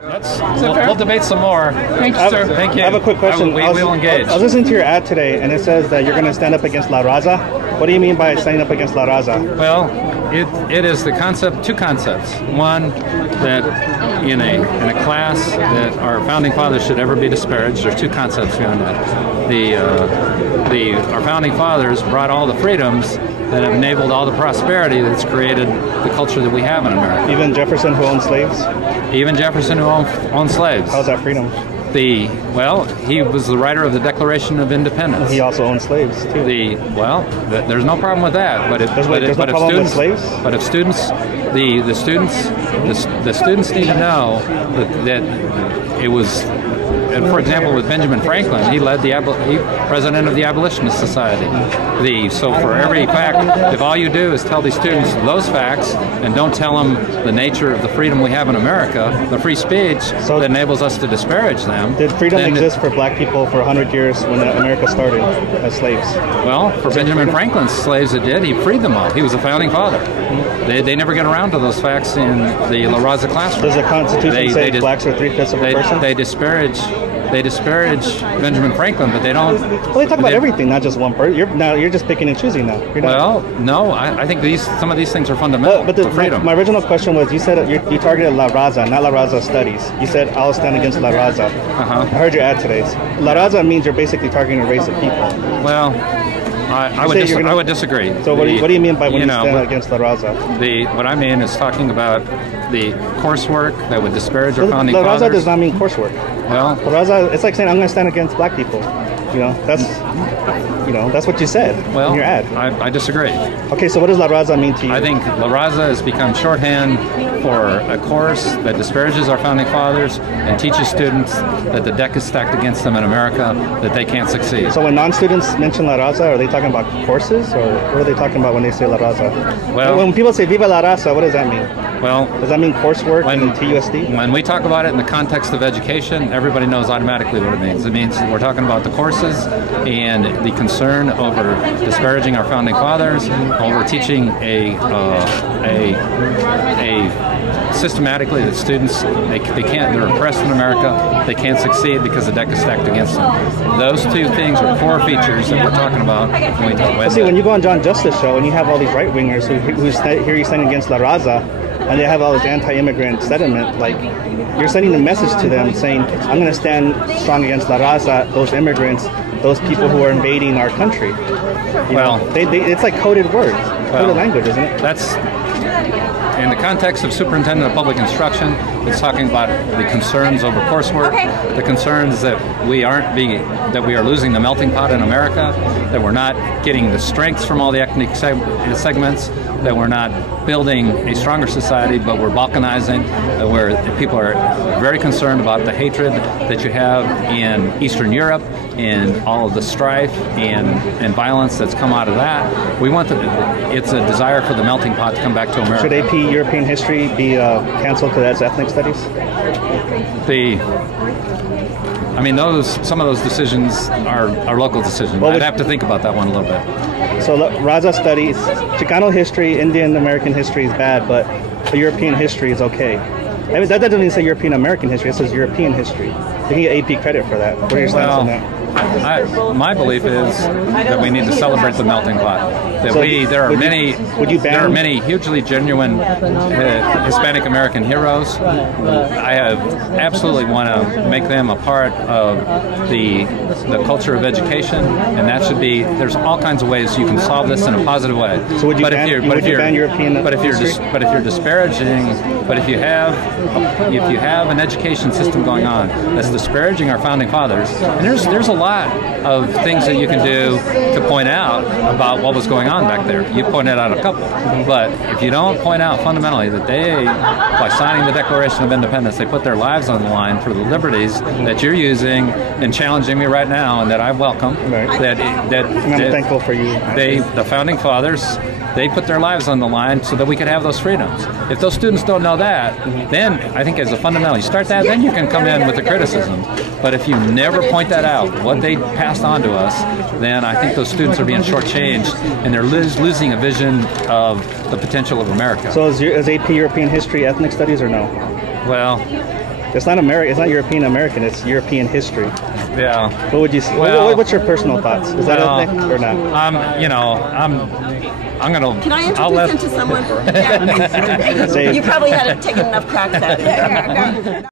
We'll debate some more. Thank you, sir. Thank you. I have a quick question. We will engage. I was listening to your ad today, and it says that you're going to stand up against La Raza. What do you mean by standing up against La Raza? Well, it is the concept, two concepts. One, that in a class that our founding fathers should ever be disparaged. There's two concepts behind that. Our founding fathers brought all the freedoms that have enabled all the prosperity that's created the culture that we have in America. Even Jefferson, who owned slaves? Even Jefferson, who owned slaves. How's that freedom? Well, he was the writer of the Declaration of Independence. He also owned slaves too. There's no problem with that. But if students need to know that it was. And for example, with Benjamin Franklin, he led president of the Abolitionist Society. So for every fact, if all you do is tell these students those facts and don't tell them the nature of the freedom we have in America, the free speech that enables us to disparage them. Did freedom exist for black people for 100 years when America started as slaves? Well, for Benjamin Franklin's slaves it did. He freed them all. He was a founding father. They never get around to those facts in the La Raza classroom. Does the Constitution say blacks are 3/5 of a person? They disparage Benjamin Franklin, but they don't. Well, they talk about everything, not just one person. You're just picking and choosing now. Well, no, I think some of these things are fundamental to freedom. My original question was, you said you targeted La Raza, not La Raza studies. You said I'll stand against La Raza. I heard your ad today. La Raza means you're basically targeting a race of people. Well, I would disagree. So what do you mean by when you stand against La Raza? What I mean is talking about the coursework that would disparage our founding fathers. La Raza does not mean coursework. Well, La Raza, it's like saying I'm going to stand against black people. That's what you said in your ad. I disagree. Okay, so what does La Raza mean to you? I think La Raza has become shorthand for a course that disparages our founding fathers and teaches students that the deck is stacked against them in America, that they can't succeed. So when non-students mention La Raza, are they talking about courses, or what are they talking about when they say La Raza? Well, when people say Viva La Raza, what does that mean? Well, does that mean coursework and TUSD? When we talk about it in the context of education, everybody knows automatically what it means. It means we're talking about the courses and the concern over disparaging our founding fathers, over teaching systematically that students they're oppressed in America, they can't succeed because the deck is stacked against them. Those two things are core features that we're talking about when we talk about. See, when you go on John Justice show and you have all these right wingers who hear you standing against La Raza, and they have all this anti-immigrant sentiment, like you're sending a message to them saying, I'm going to stand strong against La Raza, those immigrants, those people who are invading our country. It's like coded words, coded language, isn't it? That's in the context of Superintendent of Public Instruction. It's talking about the concerns over coursework, the concerns that we are losing the melting pot in America, that we're not getting the strengths from all the ethnic segments, that we're not building a stronger society, but we're balkanizing, where people are very concerned about the hatred that you have in Eastern Europe and all of the strife and violence that's come out of that. It's a desire for the melting pot to come back to America. Should AP European history be canceled because that's ethnic studies? Some of those decisions are local decisions. I'd have to think about that one a little bit. So Raza studies, Chicano history, Indian American history is bad, but European history is okay. That doesn't even say European American history, it says European history. You can get AP credit for that. What are your stance on that? My belief is that we need to celebrate the melting pot. There are many hugely genuine Hispanic American heroes. I absolutely want to make them a part of the culture of education, and that should be. There's all kinds of ways you can solve this in a positive way. So would you ban European history? But if you're disparaging, if you have an education system going on that's disparaging our founding fathers, and there's a lot of things that you can do to point out about what was going on back there. You pointed out a couple, but if you don't point out fundamentally that by signing the Declaration of Independence, they put their lives on the line for the liberties that you're using and challenging me right now, and that I welcome. Right. I'm thankful for you. The founding fathers, they put their lives on the line so that we could have those freedoms. If those students don't know that, then I think as a fundamental, you start that, then you can come in with the criticism. But if you never point that out, what they passed on to us, then I think those students are being shortchanged, and they're losing a vision of the potential of America. So is AP European history ethnic studies or no? Well, It's not American. It's not European American. It's European history. Yeah. What would you say? Well, what's your personal thoughts? Is that a thing or not? I'm gonna. Can I introduce him to someone? Yeah. You probably hadn't taken enough cracks at it.